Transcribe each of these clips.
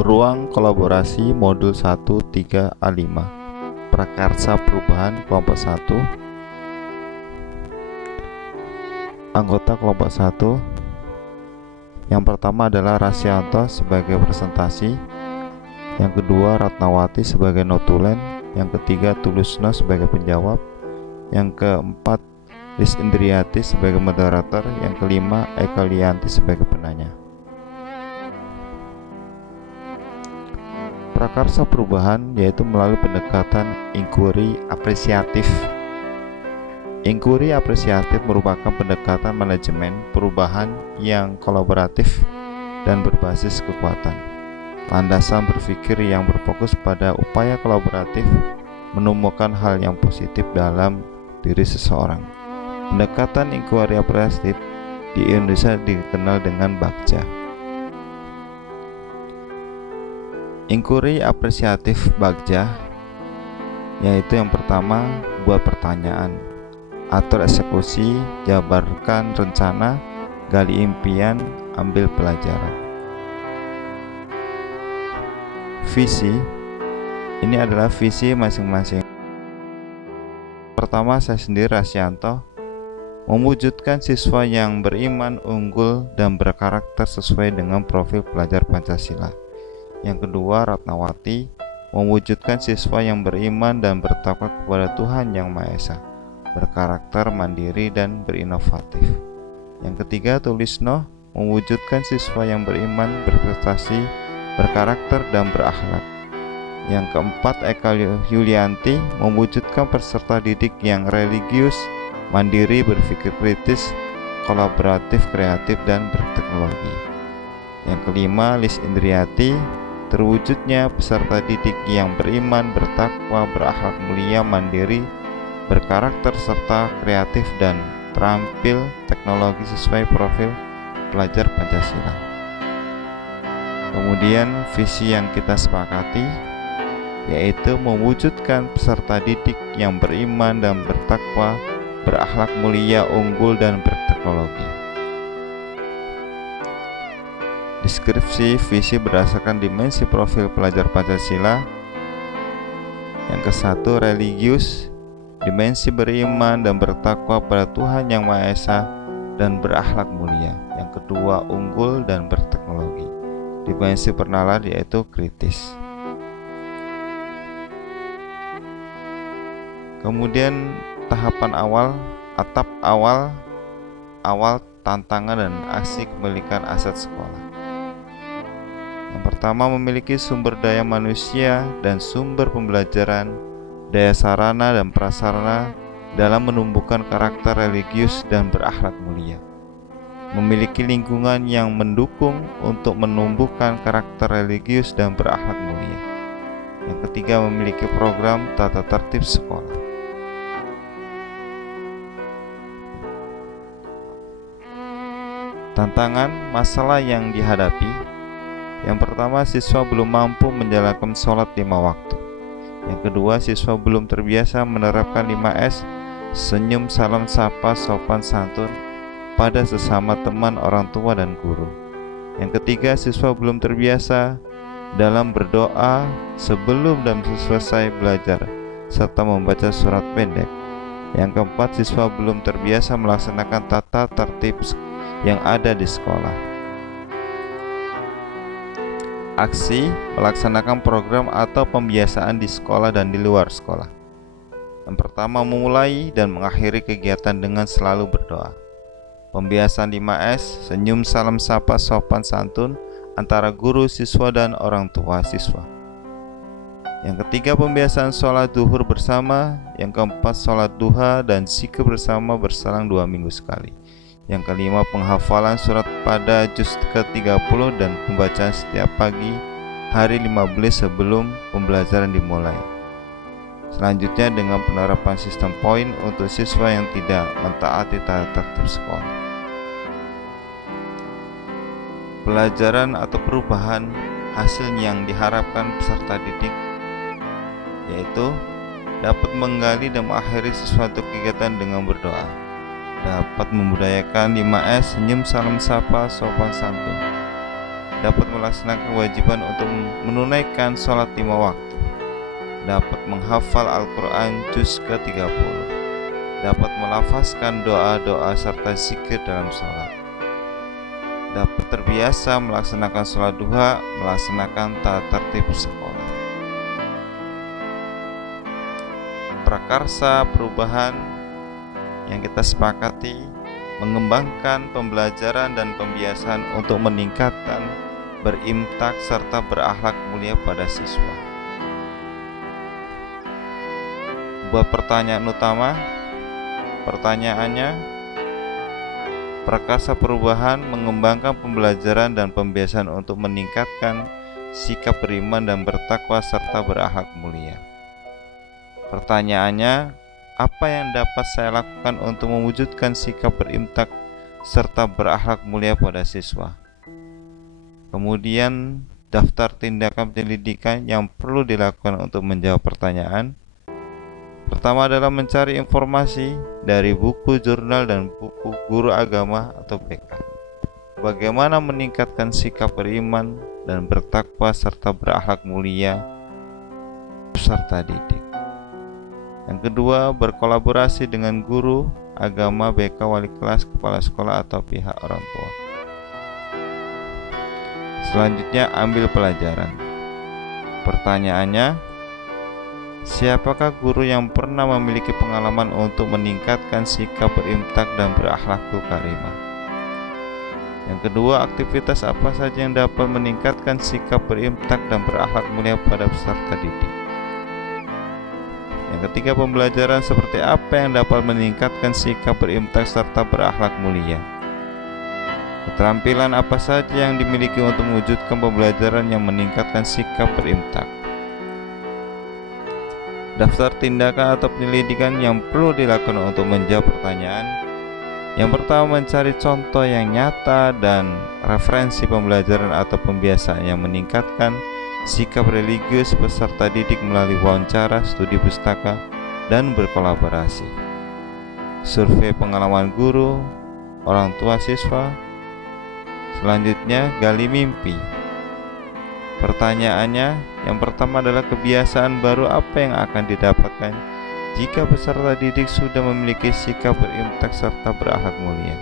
Ruang kolaborasi modul 1 3A5. Prakarsa perubahan kelompok 1. Anggota kelompok 1. Yang pertama adalah Rasyanto sebagai presentasi, yang kedua Ratnawati sebagai notulen, yang ketiga Tulusno sebagai penjawab, yang keempat Lis Indriati sebagai moderator, yang kelima Eka Lianti sebagai penanya. Prakarsa perubahan yaitu melalui pendekatan inquiry apresiatif. Inquiry apresiatif merupakan pendekatan manajemen perubahan yang kolaboratif dan berbasis kekuatan. Landasan berpikir yang berfokus pada upaya kolaboratif menemukan hal yang positif dalam diri seseorang. Pendekatan inquiry apresiatif di Indonesia dikenal dengan Bagja. Inquiry apresiatif Bagja yaitu yang pertama, buat pertanyaan, atur eksekusi, jabarkan rencana, gali impian, ambil pelajaran. Visi ini adalah visi masing-masing. Pertama, saya sendiri Rasyanto mewujudkan siswa yang beriman, unggul, dan berkarakter sesuai dengan profil pelajar Pancasila. Yang kedua, Ratnawati mewujudkan siswa yang beriman dan bertakwa kepada Tuhan Yang Maha Esa, berkarakter mandiri dan berinovatif. Yang ketiga, Tulisno mewujudkan siswa yang beriman, berprestasi, berkarakter, dan berakhlak. Yang keempat, Eka Yulianti mewujudkan peserta didik yang religius, mandiri, berpikir kritis, kolaboratif, kreatif, dan berteknologi. Yang kelima, Lis Indriati terwujudnya peserta didik yang beriman, bertakwa, berakhlak mulia, mandiri, berkarakter, serta kreatif dan terampil teknologi sesuai profil pelajar Pancasila. Kemudian visi yang kita sepakati yaitu mewujudkan peserta didik yang beriman dan bertakwa, berakhlak mulia, unggul, dan berteknologi. Deskripsi visi berdasarkan dimensi profil pelajar Pancasila. Yang ke-1, religius, dimensi beriman dan bertakwa pada Tuhan Yang Maha Esa dan berakhlak mulia. Yang kedua, unggul dan berteknologi, dimensi bernalar yaitu kritis. Kemudian tahapan awal, atap awal tantangan dan aksi kepemilikan aset sekolah. Yang pertama, memiliki sumber daya manusia dan sumber pembelajaran, daya sarana dan prasarana dalam menumbuhkan karakter religius dan berakhlak mulia. Memiliki lingkungan yang mendukung untuk menumbuhkan karakter religius dan berakhlak mulia. Yang ketiga, memiliki program tata tertib sekolah. Tantangan, masalah yang dihadapi. Yang pertama, siswa belum mampu menjalankan sholat 5 waktu. Yang kedua, siswa belum terbiasa menerapkan 5S, senyum, salam, sapa, sopan santun pada sesama teman, orang tua, dan guru. Yang ketiga, siswa belum terbiasa dalam berdoa sebelum dan selesai belajar, serta membaca surat pendek. Yang keempat, siswa belum terbiasa melaksanakan tata tertib yang ada di sekolah. Aksi, melaksanakan program atau pembiasaan di sekolah dan di luar sekolah. Yang pertama, memulai dan mengakhiri kegiatan dengan selalu berdoa. Pembiasaan 5S, senyum, salam, sapa, sopan santun antara guru, siswa, dan orang tua siswa. Yang ketiga, pembiasaan sholat zuhur bersama. Yang keempat, sholat duha dan zikir bersama berselang 2 minggu sekali. Yang kelima, penghafalan surat pada juz ke-30 dan pembacaan setiap pagi hari 15 sebelum pembelajaran dimulai. Selanjutnya, dengan penerapan sistem poin untuk siswa yang tidak mentaati tata tertib sekolah. Pelajaran atau perubahan hasil yang diharapkan peserta didik yaitu dapat menggali dan mengakhiri sesuatu kegiatan dengan berdoa, dapat membudayakan 5S, senyum, salam, sapa, sopan santun, dapat melaksanakan kewajiban untuk menunaikan sholat 5 waktu, dapat menghafal Al-Quran juz ke-30, dapat melafazkan doa-doa serta zikir dalam sholat, dapat terbiasa melaksanakan sholat duha, melaksanakan tata tertib sekolah. Prakarsa perubahan yang kita sepakati mengembangkan pembelajaran dan pembiasaan untuk meningkatkan berimtak serta berakhlak mulia pada siswa. Buat pertanyaan utama, pertanyaannya, prakarsa perubahan mengembangkan pembelajaran dan pembiasaan untuk meningkatkan sikap beriman dan bertakwa serta berakhlak mulia. Pertanyaannya, apa yang dapat saya lakukan untuk mewujudkan sikap berimtak serta berakhlak mulia pada siswa? Kemudian, daftar tindakan penyelidikan yang perlu dilakukan untuk menjawab pertanyaan. Pertama adalah mencari informasi dari buku, jurnal, dan buku guru agama atau BK. Bagaimana meningkatkan sikap beriman dan bertakwa serta berakhlak mulia peserta didik. Yang kedua, berkolaborasi dengan guru agama, BK, wali kelas, kepala sekolah, atau pihak orang tua. Selanjutnya, ambil pelajaran. Pertanyaannya, siapakah guru yang pernah memiliki pengalaman untuk meningkatkan sikap berimtak dan berakhlakul karimah? Yang kedua, aktivitas apa saja yang dapat meningkatkan sikap berimtak dan berakhlak mulia pada peserta didik? Yang ketiga, pembelajaran seperti apa yang dapat meningkatkan sikap berimtak serta berakhlak mulia? Keterampilan apa saja yang dimiliki untuk mewujudkan pembelajaran yang meningkatkan sikap berimtak? Daftar tindakan atau penyelidikan yang perlu dilakukan untuk menjawab pertanyaan. Yang pertama, mencari contoh yang nyata dan referensi pembelajaran atau pembiasaan yang meningkatkan sikap religius peserta didik melalui wawancara, studi pustaka, dan berkolaborasi. Survei pengalaman guru, orang tua siswa. Selanjutnya, gali mimpi. Pertanyaannya, yang pertama adalah kebiasaan baru apa yang akan didapatkan jika peserta didik sudah memiliki sikap berimtak serta berakhlak mulia.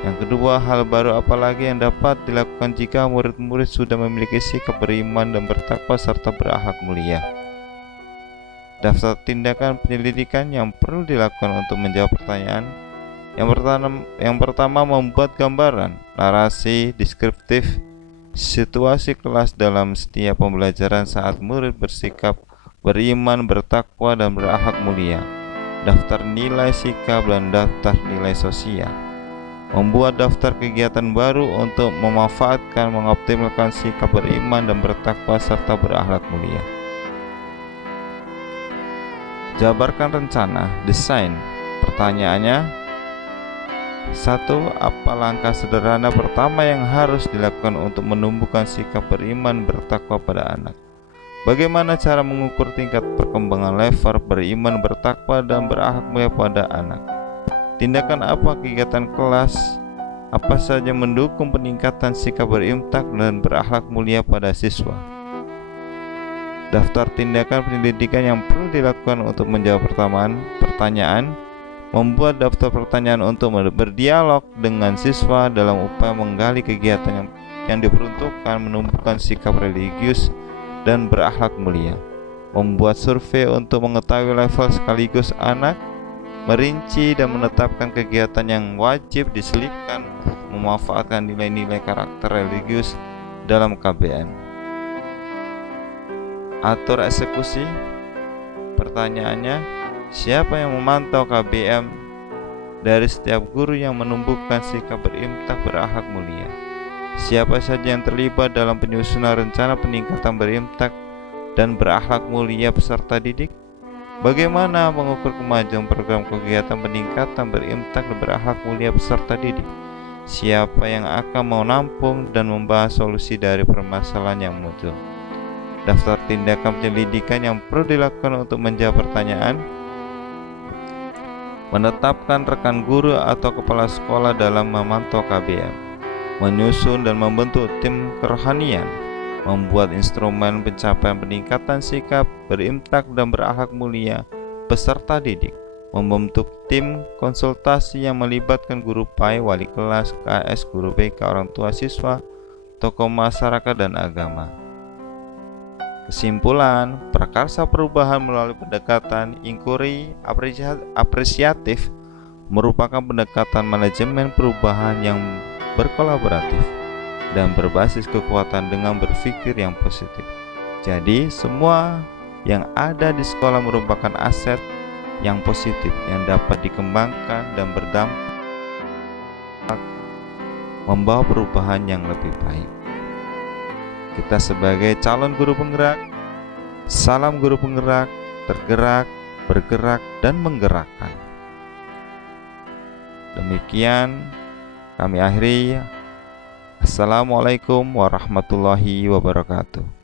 Yang kedua, hal baru apa lagi yang dapat dilakukan jika murid-murid sudah memiliki sikap beriman dan bertakwa serta berakhlak mulia. Daftar tindakan penyelidikan yang perlu dilakukan untuk menjawab pertanyaan. Yang pertama, membuat gambaran, narasi deskriptif situasi kelas dalam setiap pembelajaran saat murid bersikap beriman, bertakwa, dan berakhlak mulia. Daftar nilai sikap dan daftar nilai sosial. Membuat daftar kegiatan baru untuk memanfaatkan, mengoptimalkan sikap beriman dan bertakwa serta berakhlak mulia. Jabarkan rencana, desain. Pertanyaannya, 1. Apa langkah sederhana pertama yang harus dilakukan untuk menumbuhkan sikap beriman bertakwa pada anak? Bagaimana cara mengukur tingkat perkembangan level beriman, bertakwa, dan berakhlak mulia pada anak? Tindakan apa kegiatan kelas apa saja mendukung peningkatan sikap berimtak dan berakhlak mulia pada siswa? Daftar tindakan penyelidikan yang perlu dilakukan untuk menjawab pertanyaan. Membuat daftar pertanyaan untuk berdialog dengan siswa dalam upaya menggali kegiatan yang diperuntukkan menumbuhkan sikap religius dan berakhlak mulia. Membuat survei untuk mengetahui level sekaligus anak. Merinci dan menetapkan kegiatan yang wajib diselipkan, memanfaatkan nilai-nilai karakter religius dalam KBM. Atur eksekusi. Pertanyaannya, siapa yang memantau KBM dari setiap guru yang menumbuhkan sikap berimtak berakhlak mulia? Siapa saja yang terlibat dalam penyusunan rencana peningkatan berimtak dan berakhlak mulia peserta didik? Bagaimana mengukur kemajuan program kegiatan peningkatan berimtak dan berakhlak mulia peserta didik? Siapa yang akan menampung dan membahas solusi dari permasalahan yang muncul? Daftar tindakan penyelidikan yang perlu dilakukan untuk menjawab pertanyaan. Menetapkan rekan guru atau kepala sekolah dalam memantau KBM. menyusun dan membentuk tim kerohanian, membuat instrumen pencapaian peningkatan sikap, berimtak dan berakhlak mulia, peserta didik, membentuk tim konsultasi yang melibatkan guru PAI, wali kelas, KS, guru BK, orang tua siswa, tokoh masyarakat, dan agama. Kesimpulan, prakarsa perubahan melalui pendekatan inquiry apresiatif merupakan pendekatan manajemen perubahan yang berkolaboratif dan berbasis kekuatan dengan berpikir yang positif. Jadi, semua yang ada di sekolah merupakan aset yang positif yang dapat dikembangkan dan berdampak membawa perubahan yang lebih baik. Kita sebagai calon guru penggerak, salam guru penggerak, tergerak, bergerak, dan menggerakkan. Demikian kami akhiri. Assalamualaikum warahmatullahi wabarakatuh.